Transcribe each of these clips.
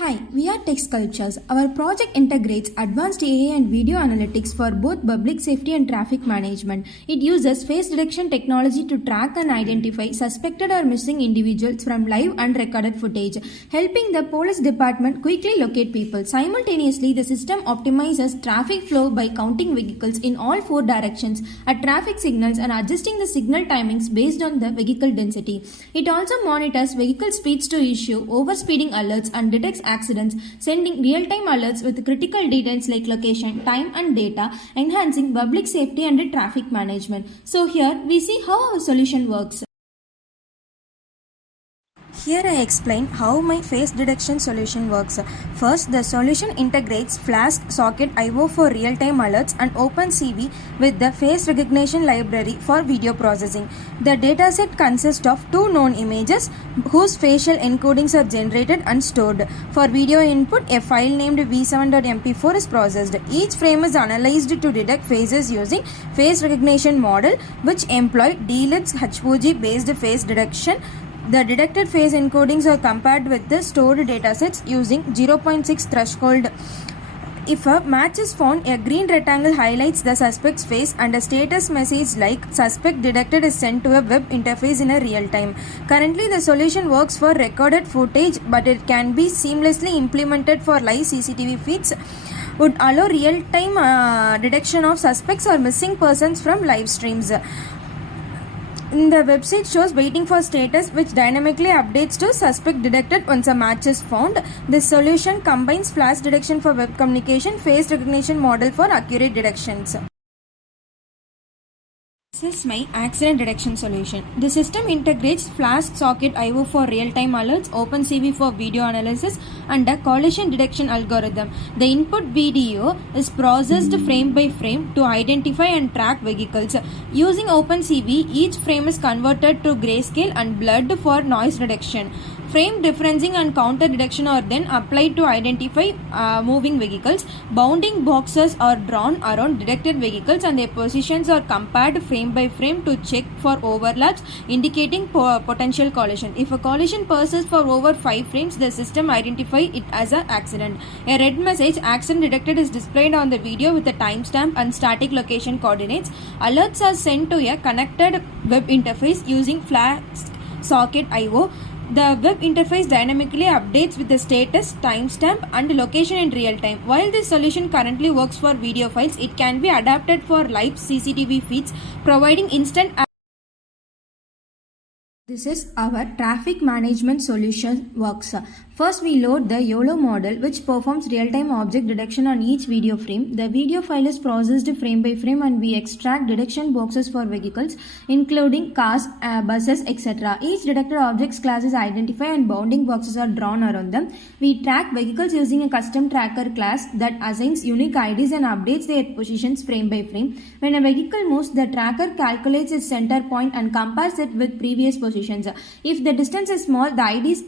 Hi, we are Tech Sculptures. Our project integrates advanced AI and video analytics for both public safety and traffic management. It uses face detection technology to track and identify suspected or missing individuals from live and recorded footage, helping the police department quickly locate people. Simultaneously, the system optimizes traffic flow by counting vehicles in all four directions at traffic signals and adjusting the signal timings based on the vehicle density. It also monitors vehicle speeds to issue overspeeding alerts and detects accidents, sending real-time alerts with critical details like location, time and data, enhancing public safety and traffic management. So here we see how our solution works. Here I explain how my face detection solution works. First, the solution integrates Flash Socket IO for real-time alerts and OpenCV with the face recognition library for video processing. The dataset consists of two known images whose facial encodings are generated and stored. For video input, a file named v7.mp4 is processed. Each frame is analyzed to detect faces using face recognition model which employ DLITS HOG based face detection. The detected face encodings are compared with the stored datasets using 0.6 threshold. If a match is found, a green rectangle highlights the suspect's face and a status message like suspect detected is sent to a web interface in a real time. Currently, the solution works for recorded footage, but it can be seamlessly implemented for live CCTV feeds. Would allow real-time detection of suspects or missing persons from live streams. The website shows waiting for status which dynamically updates to suspect detected once a match is found. This solution combines flash detection for web communication, face recognition model for accurate detections. This is my accident detection solution. The system integrates Flash Socket IO for real-time alerts, OpenCV for video analysis, and a collision detection algorithm. The input video is processed frame by frame to identify and track vehicles. Using OpenCV, each frame is converted to grayscale and blurred for noise reduction. Frame differencing and counter detection are then applied to identify moving vehicles. Bounding boxes are drawn around detected vehicles and their positions are compared frame by frame to check for overlaps, indicating potential collision. If a collision persists for over 5 frames, the system identifies it as an accident. A red message, accident detected, is displayed on the video with a timestamp and static location coordinates. Alerts are sent to a connected web interface using Flash Socket IO. The web interface dynamically updates with the status, timestamp, and location in real time. While this solution currently works for video files, it can be adapted for live CCTV feeds, providing instant. This is our traffic management solution works. First, we load the YOLO model which performs real-time object detection on each video frame. The video file is processed frame by frame and we extract detection boxes for vehicles including cars, buses, etc. Each detected object's class is identified and bounding boxes are drawn around them. We track vehicles using a custom tracker class that assigns unique IDs and updates their positions frame by frame. When a vehicle moves, the tracker calculates its center point and compares it with previous positions. If the distance is small, the ID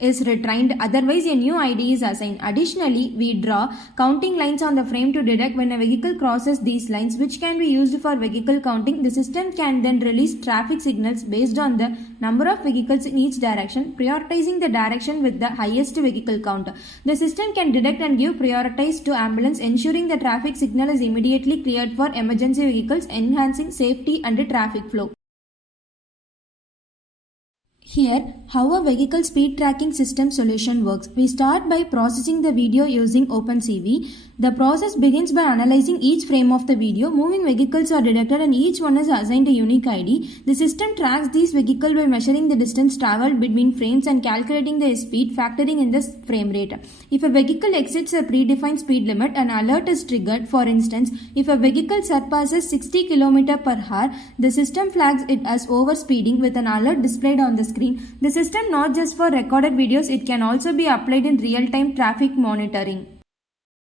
is retrained, otherwise a new ID is assigned. Additionally, we draw counting lines on the frame to detect when a vehicle crosses these lines, which can be used for vehicle counting. The system can then release traffic signals based on the number of vehicles in each direction, prioritizing the direction with the highest vehicle count. The system can detect and give priority to ambulance, ensuring the traffic signal is immediately cleared for emergency vehicles, enhancing safety and traffic flow. Here, how a vehicle speed tracking system solution works. We start by processing the video using OpenCV. The process begins by analyzing each frame of the video. Moving vehicles are detected and each one is assigned a unique ID. The system tracks these vehicles by measuring the distance traveled between frames and calculating their speed, factoring in the frame rate. If a vehicle exceeds a predefined speed limit, an alert is triggered. For instance, if a vehicle surpasses 60 km/h, the system flags it as overspeeding with an alert displayed on the screen. The system not just for recorded videos, it can also be applied in real-time traffic monitoring.